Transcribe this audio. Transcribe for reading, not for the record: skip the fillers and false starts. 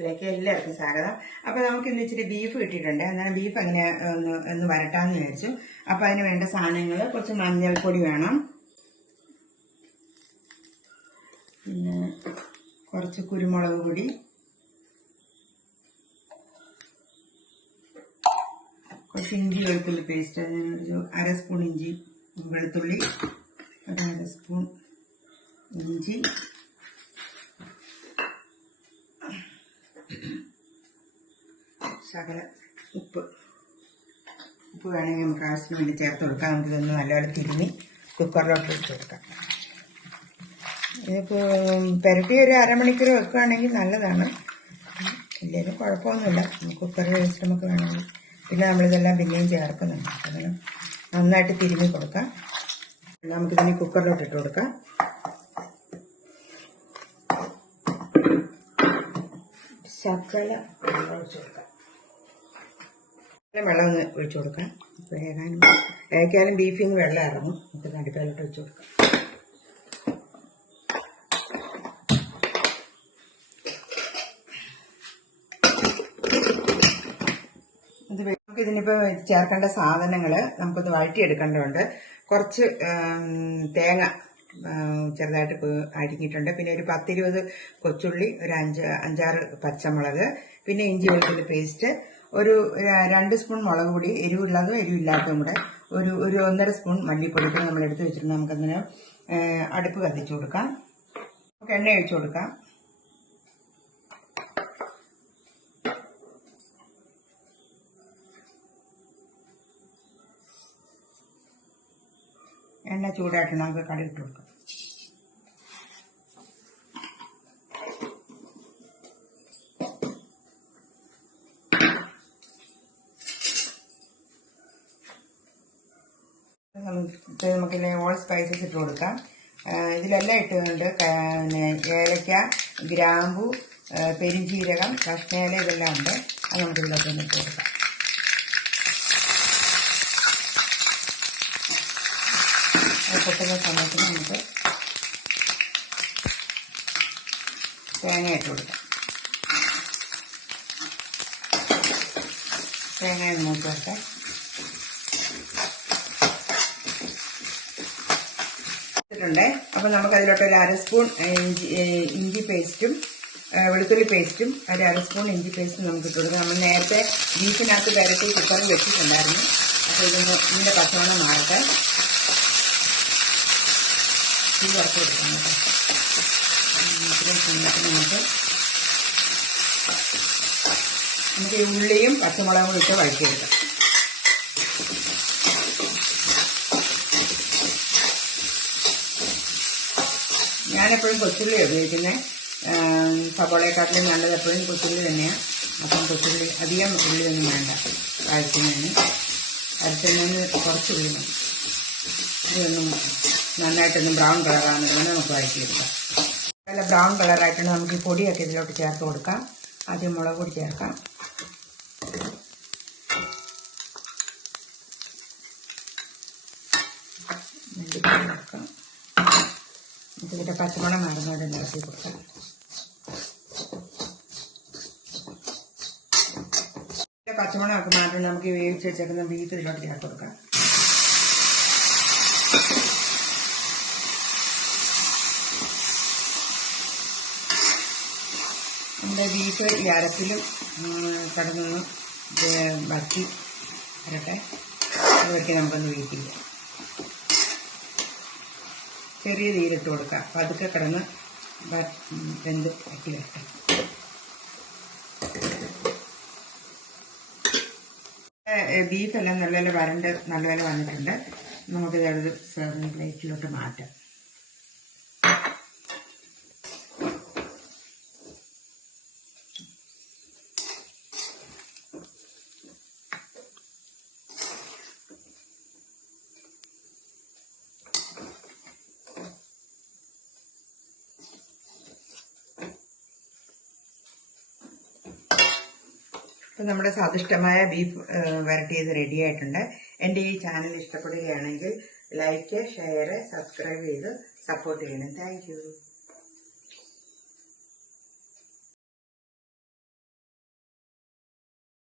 ിലേക്ക് എല്ലാവർക്കും സ്വാഗതം. അപ്പൊ നമുക്ക് ഇന്ന് ഇച്ചിരി ബീഫ് കിട്ടിയിട്ടുണ്ട്. അന്നേരം ബീഫ് അങ്ങനെ ഒന്ന് വരട്ടാന്ന് വിചാരിച്ചു. അപ്പൊ അതിന് വേണ്ട സാധനങ്ങൾ: കുറച്ച് മഞ്ഞൾപ്പൊടി വേണം, പിന്നെ കുറച്ച് കുരുമുളക് പൊടി, കുറച്ച് ഇഞ്ചി വെളുത്തുള്ളി പേസ്റ്റ്, അതിനൊരു 1/2 സ്പൂൺ ഇഞ്ചി വെളുത്തുള്ളി, 1/2 സ്പൂൺ ഇഞ്ചി, ശകല ഉപ്പ് വേണമെങ്കിൽ നമുക്ക് ആവശ്യത്തിന് വേണ്ടി ചേർത്ത് കൊടുക്കാം. നമുക്കിതൊന്ന് നല്ലപോലെ തിരുമ്മി കുക്കറിലോട്ട് ഇട്ട് കൊടുക്കാം. ഇതിപ്പോൾ പുരട്ടി ഒരു അരമണിക്കൂർ വെക്കുകയാണെങ്കിൽ നല്ലതാണ്. ഇല്ലെങ്കിലും കുഴപ്പമൊന്നുമില്ല. കുക്കറിൽ വെച്ചിട്ട് നമുക്ക് വേണമെങ്കിൽ പിന്നെ നമ്മളിതെല്ലാം പിന്നെയും ചേർക്കുന്നുണ്ട്. അങ്ങനെ നന്നായിട്ട് തിരുമ്മി കൊടുക്കാം. നമുക്കിതിന് കുക്കറിലോട്ട് ഇട്ട് കൊടുക്കാം. ശകല വെള്ളം ഒഴിച്ചു കൊടുക്കാം. വെള്ളം ഒന്ന് ഒഴിച്ചു കൊടുക്കാം. വേഗാനും ബീഫിൽ നിന്ന് വെള്ളം ഇറങ്ങും. നമുക്ക് നടുക്കാലോട്ട് ഒഴിച്ചു കൊടുക്കാം. നമുക്കിതിനിപ്പോൾ ചേർക്കേണ്ട സാധനങ്ങൾ നമുക്കൊന്ന് വഴറ്റിയെടുക്കേണ്ടതുണ്ട്. കുറച്ച് തേങ്ങ ചെറുതായിട്ട് അരിഞ്ഞിട്ടുണ്ട്. പിന്നെ ഒരു 10-20 കൊച്ചുള്ളി, ഒരു 5-6 പച്ചമുളക്, പിന്നെ ഇഞ്ചി വെളുത്തുള്ളി പേസ്റ്റ്, ഒരു 2 സ്പൂൺ മുളക് പൊടി, എരിവുള്ളതും എരിവില്ലാത്തതും കൂടെ, ഒരു 1.5 സ്പൂൺ മല്ലിപ്പൊടി നമ്മൾ എടുത്ത് വെച്ചിട്ടുണ്ട്. നമുക്കതിന് അടുപ്പ് കത്തിച്ചു കൊടുക്കാം. നമുക്ക് എണ്ണ ഒഴിച്ചു കൊടുക്കാം. എണ്ണ ചൂടായിട്ട് നമുക്ക് കടുക് ഇട്ട് കൊടുക്കാം. നമുക്കിതിൽ ഓൾ സ്പൈസസ് ഇട്ട് കൊടുക്കാം. ഇതിലെല്ലാം ഇട്ടുകൊണ്ട് ഏലക്ക, ഗ്രാമ്പു, പെരുംജീരകം, കഷ്ണേല ഇതെല്ലാം ഉണ്ട്. അത് നമുക്കിതിലൊക്കെ ഒന്ന് ഇട്ട് കൊടുക്കാം. പൊട്ടുന്ന സമയത്ത് നമുക്ക് തേങ്ങ ഇട്ട് കൊടുക്കാം. തേങ്ങ മൂത്ത് വരട്ടെ. ണ്ട് അപ്പൊ നമുക്ക് അതിലോട്ട് ഒരു 1/2 സ്പൂൺ ഇഞ്ചി പേസ്റ്റും വെളുത്തുള്ളി പേസ്റ്റും, ഒരു 1/2 സ്പൂൺ ഇഞ്ചി പേസ്റ്റും നമുക്ക് ഇട്ട് കൊടുക്കാം. നമ്മൾ നേരത്തെ ബീഫിനകത്ത് വരട്ടി കുക്കറിൽ വെച്ചിട്ടുണ്ടായിരുന്നു. അപ്പോൾ ഇതിന്റെ പച്ചമണം മാറട്ടെ. ഇത് വറുത്ത് കൊടുക്കാം. ഇത്രയും സമയത്ത് നമുക്ക് ഈ ഉള്ളിയും പച്ചമുളകും കൂടി ഇട്ട് വഴറ്റിയെടുക്കാം. ഞാനെപ്പോഴും കൊച്ചുള്ളി ഉപയോഗിക്കുന്നത്. സവോളയെക്കാട്ടിലും നല്ലത് എപ്പോഴും കൊച്ചുള്ളി തന്നെയാണ്. അപ്പം കൊച്ചുള്ളി അധികം ഉള്ളിയൊന്നും വേണ്ട. അരച്ചെണ്ണയിൽ കുറച്ച് ഉള്ളി മതി. ഇതൊന്നും നന്നായിട്ടൊന്നും ബ്രൗൺ കളറാകുന്നതുകൊണ്ട് നമുക്ക് വഴറ്റിയെടുക്കാം. നല്ല ബ്രൗൺ കളറായിട്ടുണ്ട്. നമുക്ക് ഈ പൊടിയൊക്കെ ഇതിലോട്ട് ചേർത്ത് കൊടുക്കാം. ആദ്യം മുളക് പൊടി ചേർക്കാം. ചേർക്കാം. ഇതിൻ്റെ പച്ചമുളക് മാറുന്നതോടെ നിരത്തി കൊടുക്കാം. പച്ചമുളകൊക്കെ മാറ്റി നമുക്ക് വേവിച്ച് വെച്ചേക്കുന്ന ബീഫ് ഇതിലോട്ട് ചേർത്ത് കൊടുക്കാം. നമ്മുടെ ബീഫ് ഈ അരപ്പിലും കടന്നൊന്ന് വറ്റി വരട്ടെ. അതുവരയ്ക്ക് നമുക്കൊന്ന് വേവിക്കില്ല. ചെറിയ തീയിലിട്ട് കൊടുക്കാം. പതുക്കെ കിടന്ന് വെന്ത് വറ്റി വരട്ടെ. ബീഫെല്ലാം നല്ലപോലെ നല്ലപോലെ വന്നിട്ടുണ്ട്. നമുക്കിത് സെർവിങ് പ്ലേറ്റിലോട്ട് മാറ്റാം. അപ്പോൾ നമ്മുടെ സ്വാദിഷ്ടമായ ബീഫ് വരട്ടിയത് റെഡി ആയിട്ടുണ്ട്. എൻ്റെ ഈ ചാനൽ ഇഷ്ടപ്പെടുകയാണെങ്കിൽ ലൈക്ക്, ഷെയർ, സബ്സ്ക്രൈബ് ചെയ്ത് സപ്പോർട്ട് ചെയ്യണം. Thank you.